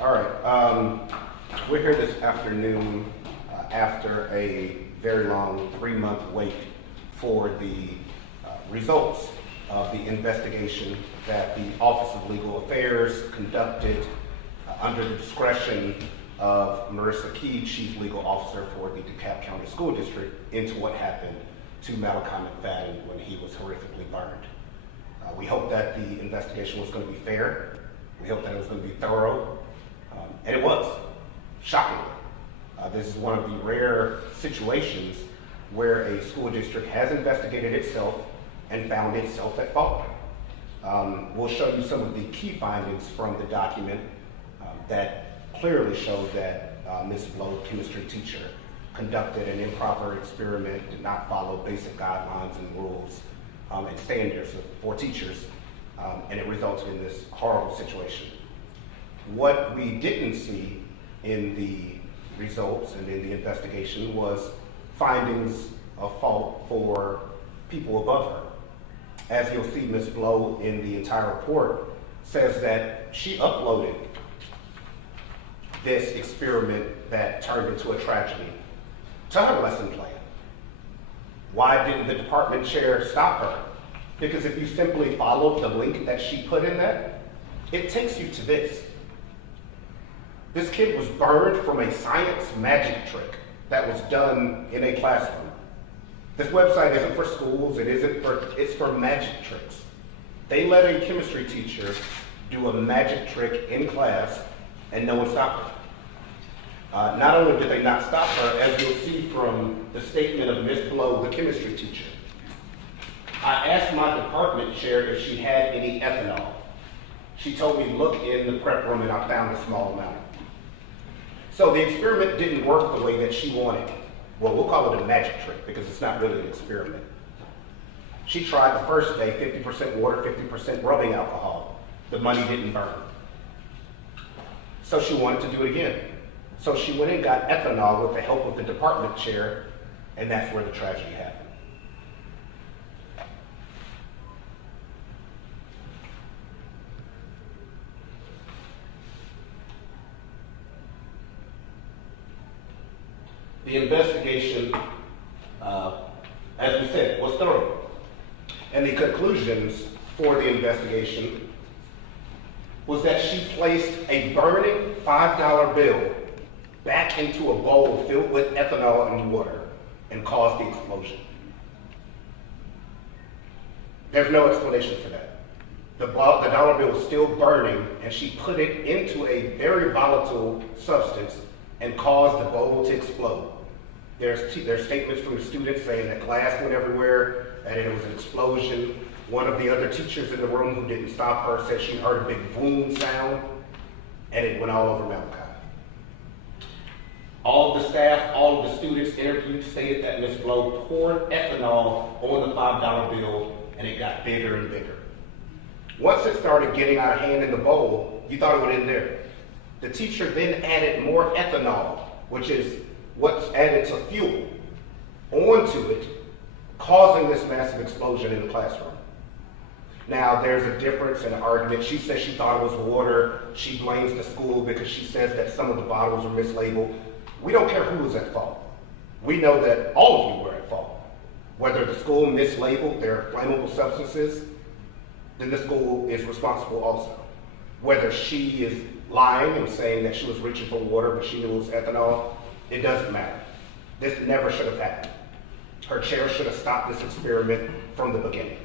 All right. We're here this afternoon after a very long 3-month wait for the results of the investigation that the Office of Legal Affairs conducted under the discretion of Marissa Key, Chief Legal Officer for the DeKalb County School District, into what happened to Malachi McFadden when he was horrifically burned. We hope that the investigation was going to be fair. We hope that it was going to be thorough. And it was, shockingly. This is one of the rare situations where a school district has investigated itself and found itself at fault. We'll show you some of the key findings from the document that clearly show that Ms. Blow, chemistry teacher, conducted an improper experiment, did not follow basic guidelines and rules and standards for teachers, and it resulted in this horrible situation. What we didn't see in the results and in the investigation was findings of fault for people above her. As you'll see, Ms. Blow in the entire report says that she uploaded this experiment that turned into a tragedy to her lesson plan. Why didn't the department chair stop her? Because if you simply follow the link that she put in that, it takes you to this. This kid was burned from a science magic trick that was done in a classroom. This website isn't for schools, it's for magic tricks. They let a chemistry teacher do a magic trick in class and no one stopped her. Not only did they not stop her, as you'll see from the statement of Ms. Blow, the chemistry teacher, I asked my department chair if she had any ethanol. She told me, look in the prep room, and I found a small amount. So the experiment didn't work the way that she wanted. Well, we'll call it a magic trick because it's not really an experiment. She tried the first day, 50% water, 50% rubbing alcohol. The money didn't burn. So she wanted to do it again. So she went and got ethanol with the help of the department chair, and that's where the tragedy happened. The investigation, as we said, was thorough. And the conclusions for the investigation was that she placed a burning $5 bill back into a bowl filled with ethanol and water and caused the explosion. There's no explanation for that. The dollar bill was still burning, and she put it into a very volatile substance and caused the bowl to explode. There's statements from the students saying that glass went everywhere, and it was an explosion. One of the other teachers in the room who didn't stop her said she heard a big boom sound, and it went all over Malachi. All of the staff, all of the students interviewed stated that Ms. Blow poured ethanol on the $5 bill, and it got bigger and bigger. Once it started getting out of hand in the bowl, you thought it would end there. The teacher then added more ethanol, which is what's added to fuel, onto it, causing this massive explosion in the classroom. Now, there's a difference in the argument. She says she thought it was water. She blames the school because she says that some of the bottles were mislabeled. We don't care who was at fault. We know that all of you were at fault. Whether the school mislabeled their flammable substances, then the school is responsible also. Whether she is lying and saying that she was reaching for water but she knew it was ethanol, it doesn't matter. This never should have happened. Her chair should have stopped this experiment from the beginning.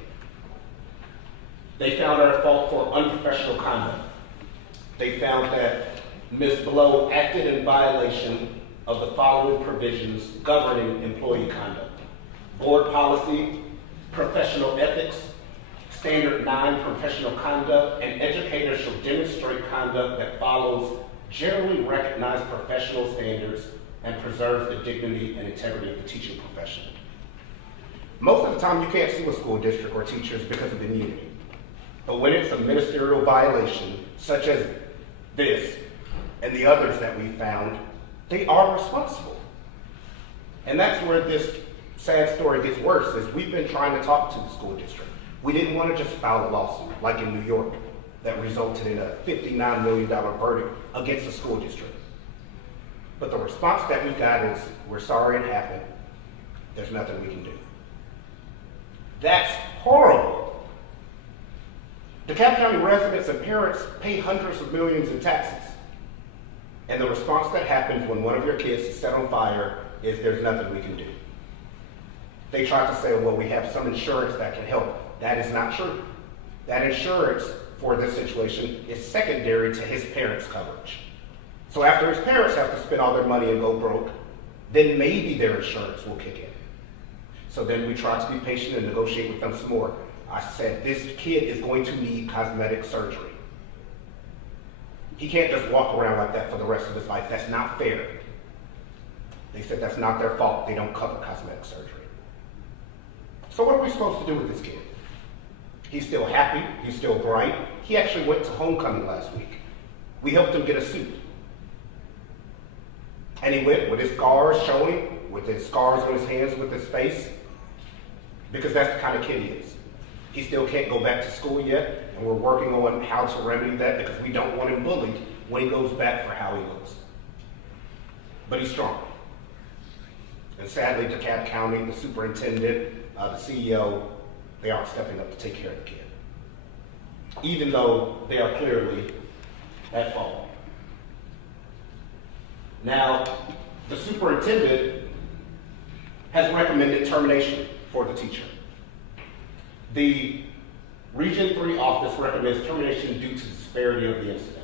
They found her at fault for unprofessional conduct. They found that Ms. Blow acted in violation of the following provisions governing employee conduct: board policy, professional ethics, Standard 9 professional conduct, and educators shall demonstrate conduct that follows generally recognized professional standards and preserves the dignity and integrity of the teaching profession. Most of the time you can't sue a school district or teachers because of immunity. But when it's a ministerial violation, such as this and the others that we found, they are responsible. And that's where this sad story gets worse, is we've been trying to talk to the school district. We didn't want to just file a lawsuit like in New York. that resulted in a $59 million verdict against the school district. But the response that we got is, we're sorry it happened. There's nothing we can do. That's horrible. DeKalb County residents and parents pay hundreds of millions in taxes. And the response that happens when one of your kids is set on fire is, there's nothing we can do. They try to say, well, we have some insurance that can help. That is not true. That insurance for this situation is secondary to his parents' coverage. So after his parents have to spend all their money and go broke, then maybe their insurance will kick in. So then we try to be patient and negotiate with them some more. I said, this kid is going to need cosmetic surgery. He can't just walk around like that for the rest of his life. That's not fair. They said that's not their fault. They don't cover cosmetic surgery. So what are we supposed to do with this kid? He's still happy. He's still bright. He actually went to homecoming last week. We helped him get a suit. And he went with his scars showing, with his scars on his hands, with his face, because that's the kind of kid he is. He still can't go back to school yet, and we're working on how to remedy that because we don't want him bullied when he goes back for how he looks. But he's strong. And sadly, DeKalb County, the superintendent, the CEO, they aren't stepping up to take care of the kid, even though they are clearly at fault. Now, the superintendent has recommended termination for the teacher. The Region 3 office recommends termination due to the severity of the incident.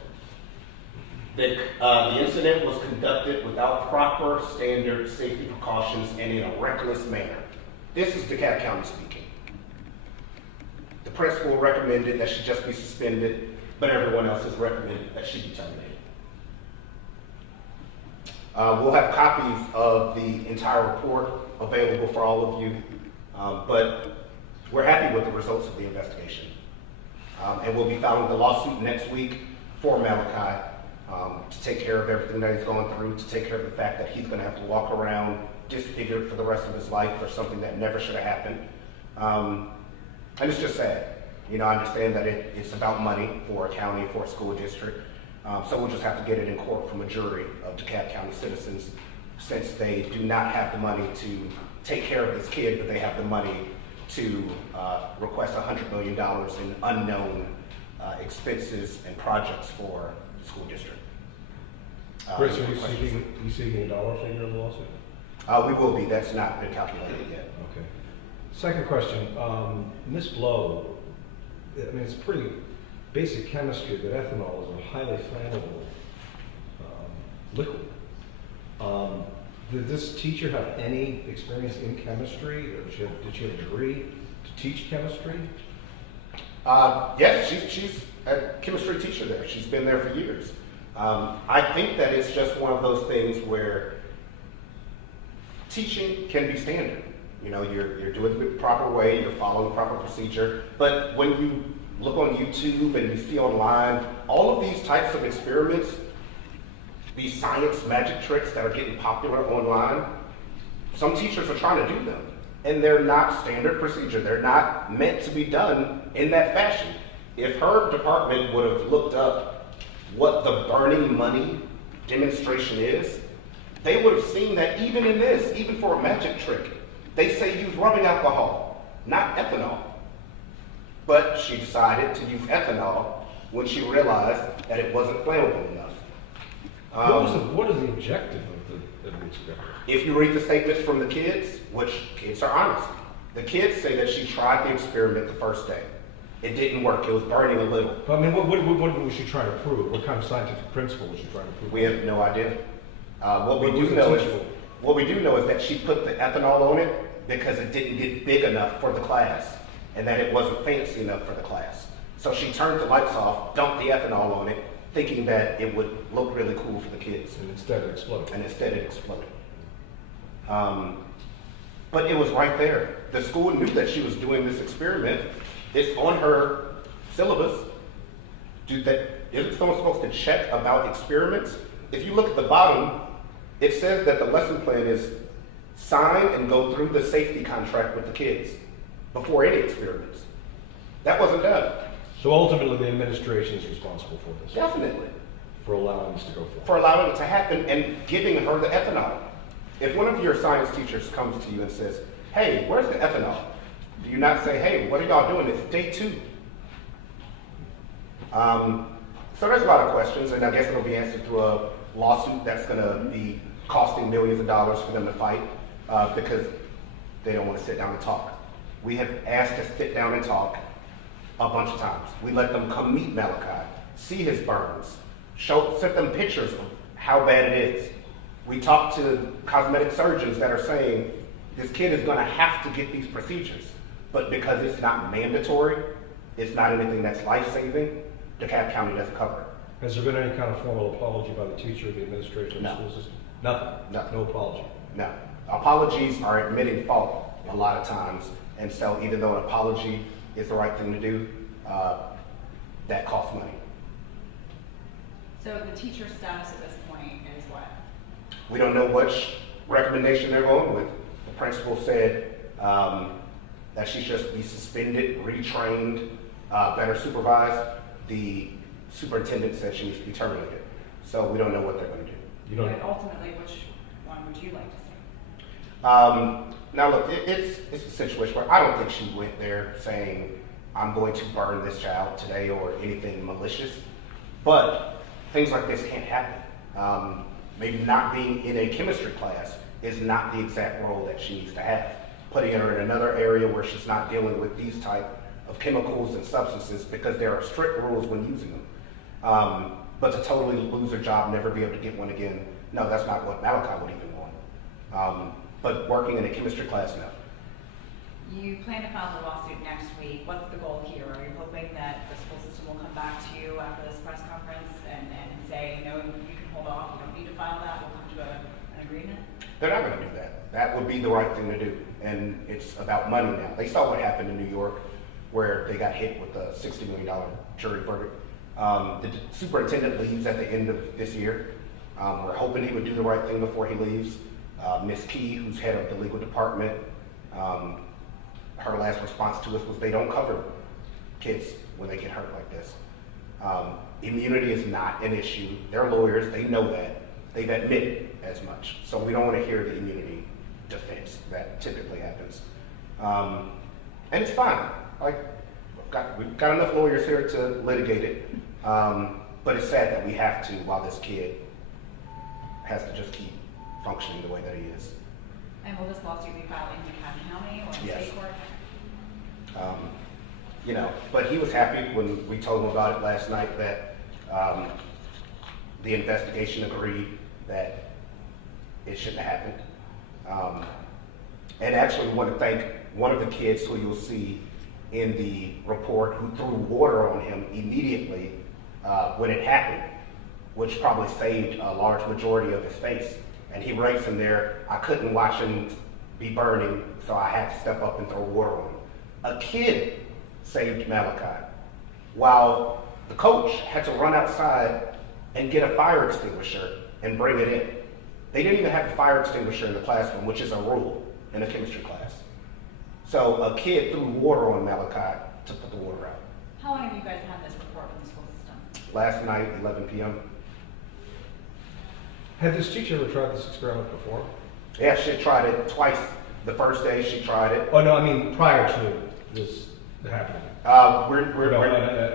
The incident was conducted without proper standard safety precautions and in a reckless manner. This is DeKalb County speaking. The principal recommended that she just be suspended, but everyone else has recommended that she be terminated. We'll have copies of the entire report available for all of you, but we're happy with the results of the investigation. And we'll be filing the lawsuit next week for Malachi to take care of everything that he's going through, to take care of the fact that he's going to have to walk around disfigured for the rest of his life for something that never should have happened. And it's just sad. You know, I understand that it's about money for a county, for a school district. So we'll just have to get it in court from a jury of DeKalb County citizens, since they do not have the money to take care of this kid, but they have the money to request $100 million in unknown expenses and projects for the school district. Chris, are you seeking a dollar figure of the lawsuit? We will be. That's not been calculated yet. Okay. Second question, Ms. Blow, I mean, it's pretty basic chemistry that ethanol is a highly flammable liquid. Did this teacher have any experience in chemistry, or did she have a degree to teach chemistry? Yes, she's a chemistry teacher there. She's been there for years. I think that it's just one of those things where teaching can be standard. You know, you're doing it the proper way, you're following proper procedure, but when you look on YouTube and you see online all of these types of experiments, these science magic tricks that are getting popular online, some teachers are trying to do them, and they're not standard procedure. They're not meant to be done in that fashion. If her department would have looked up what the burning money demonstration is, they would have seen that even in this, even for a magic trick, they say use rubbing alcohol, not ethanol. But she decided to use ethanol when she realized that it wasn't flammable enough. What is the objective of the experiment? If you read the statements from the kids, which kids are honest, the kids say that she tried the experiment the first day. It didn't work. It was burning a little. I mean, what was she trying to prove? What kind of scientific principle was she trying to prove? We have no idea. What we do know is that she put the ethanol on it because it didn't get big enough for the class, and that it wasn't fancy enough for the class. So she turned the lights off, dumped the ethanol on it, thinking that it would look really cool for the kids. And instead it exploded. But it was right there. The school knew that she was doing this experiment. It's on her syllabus. Isn't someone supposed to check about experiments? If you look at the bottom, it says that the lesson plan is sign and go through the safety contract with the kids before any experiments. That wasn't done. So ultimately, the administration is responsible for this, Definitely. for allowing this to go forward. For allowing it to happen and giving her the ethanol. If one of your science teachers comes to you and says, hey, where's the ethanol? Do you not say, hey, what are y'all doing? It's day 2. So there's a lot of questions, and I guess it'll be answered through a lawsuit that's going to be costing millions of dollars for them to fight because they don't want to sit down and talk. We have asked to sit down and talk a bunch of times. We let them come meet Malachi, see his burns, send them pictures of how bad it is. We talked to cosmetic surgeons that are saying this kid is going to have to get these procedures, but because it's not mandatory, it's not anything that's life-saving, DeKalb County doesn't cover it. Has there been any kind of formal apology by the teacher or the administration of the No. school system? Nothing? Nothing. No apology? No. Apologies are admitting fault a lot of times, and so even though an apology is the right thing to do, that costs money. So the teacher's status at this point is what? We don't know which recommendation they're going with. The principal said that she should be suspended, retrained, better supervised. The superintendent said she needs to be terminated. So we don't know what they're going to do. You don't? But ultimately, which one would you like to see? Now look, it's a situation where I don't think she went there saying, I'm going to burn this child today or anything malicious, but things like this can't happen. Maybe not being in a chemistry class is not the exact role that she needs to have. Putting her in another area where she's not dealing with these type of chemicals and substances because there are strict rules when using them. But to totally lose her job, never be able to get one again, no, that's not what Malachi would even want. But working in a chemistry class, no. You plan to file the lawsuit next week. What's the goal here? Are you hoping that the school system will come back to you after this press conference and say, no, you can hold off, you don't need to file that, we'll come to an agreement? They're not going to do that. That would be the right thing to do. And it's about money now. They saw what happened in New York where they got hit with a $60 million jury verdict. The superintendent leaves at the end of this year. We're hoping he would do the right thing before he leaves. Ms. Key, who's head of the legal department, her last response to us was they don't cover kids when they get hurt like this. Immunity is not an issue. They're lawyers, they know that. They've admitted as much. So we don't want to hear the immunity defense that typically happens. And it's fine. Like, we've got enough lawyers here to litigate it. But it's sad that we have to while this kid has to just keep functioning the way that he is. And will this lawsuit be filed in DeKalb County or in Yes. state court? But he was happy when we told him about it last night that the investigation agreed that it shouldn't have happened. And actually, we want to thank one of the kids who you'll see in the report who threw water on him immediately when it happened, which probably saved a large majority of his face. And he writes in there, I couldn't watch him be burning, so I had to step up and throw water on him. A kid saved Malachi, while the coach had to run outside and get a fire extinguisher and bring it in. They didn't even have a fire extinguisher in the classroom, which is a rule in a chemistry class. So a kid threw water on Malachi to put the water out. How long have you guys had this report from the school system? Last night, 11 p.m. Had this teacher ever tried this experiment before? Yeah, she had tried it twice. The first day she tried it. Oh, no, I mean prior to this happening.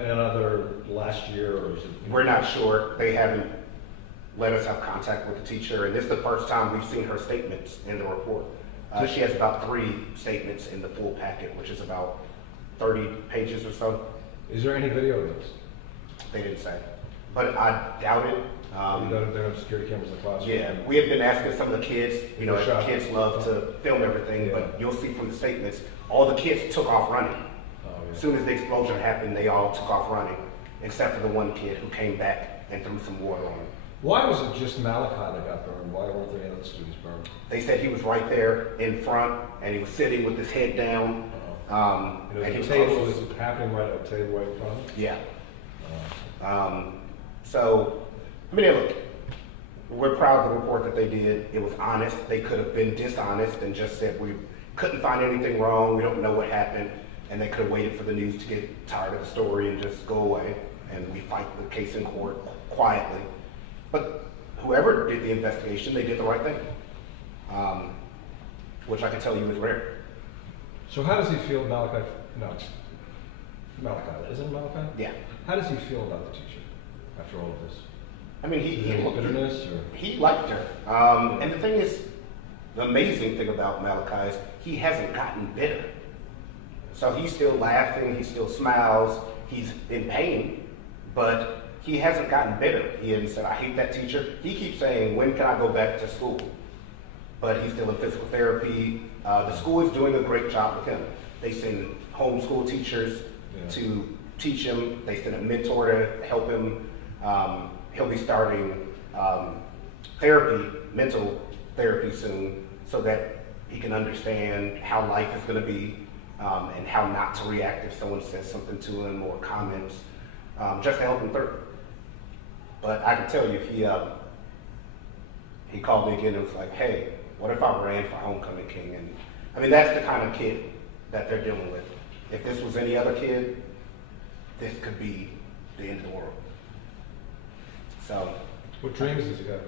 Another last year or is it? We're not sure. They haven't let us have contact with the teacher, and this is the first time we've seen her statements in the report. She has about 3 statements in the full packet, which is about 30 pages or so. Is there any video of this? They didn't say, but I doubt it. There are security cameras in the classroom. Yeah, we have been asking some of the kids, For sure. kids love to film everything, Yeah. but you'll see from the statements, all the kids took off running. Oh, yeah. As soon as the explosion happened, they all took off running, except for the one kid who came back and threw some water on him. Why was it just Malachi that got burned? Why weren't there any other students burned? They said he was right there in front, and he was sitting with his head down. And And he it was was a table, closest. was it happening right at a table right in front of him? Yeah. So, I mean, look, we're proud of the report that they did. It was honest. They could have been dishonest and just said we couldn't find anything wrong. We don't know what happened. and they could have waited for the news to get tired of the story and just go away, and we fight the case in court quietly. But whoever did the investigation, they did the right thing, which I can tell you is rare. So how does he feel, Malachi? No, it's Malachi. Isn't it Malachi? Yeah. How does he feel about the teacher after all of this? I mean, Is there any bitterness or? he liked her. And the thing is, the amazing thing about Malachi is he hasn't gotten bitter. So he's still laughing, he still smiles, he's in pain, but he hasn't gotten bitter. He hasn't said, I hate that teacher. He keeps saying, when can I go back to school? But he's still in physical therapy. The school is doing a great job with him. They send homeschool teachers to teach him. They send a mentor to help him. He'll be starting mental therapy soon, so that he can understand how life is going to be and how not to react if someone says something to him or comments, just to help him through. But I can tell you, he called me again and was like, hey, what if I ran for homecoming king? And I mean, that's the kind of kid that they're dealing with. If this was any other kid, this could be the end of the world. So, What dreams does he have?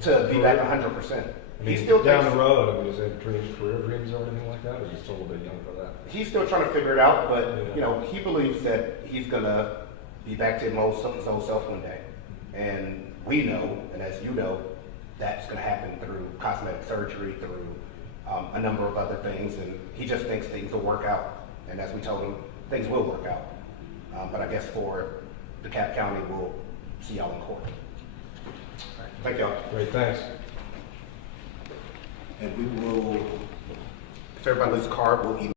to be back 100%. I mean, He still down thinks, the road, I mean, is there dreams, career dreams or anything like that, or is he still a little bit young for that? he's still trying to figure it out, but Yeah. you know, he believes that he's gonna be back to his old self one day. And we know, and as you know, that's gonna happen through cosmetic surgery, through a number of other things, and he just thinks things will work out. And as we told him, things will work out. But I guess for DeKalb County, we'll see y'all in court. All right. Thank y'all. Great, thanks. And we will, if everybody leaves a card, we'll email.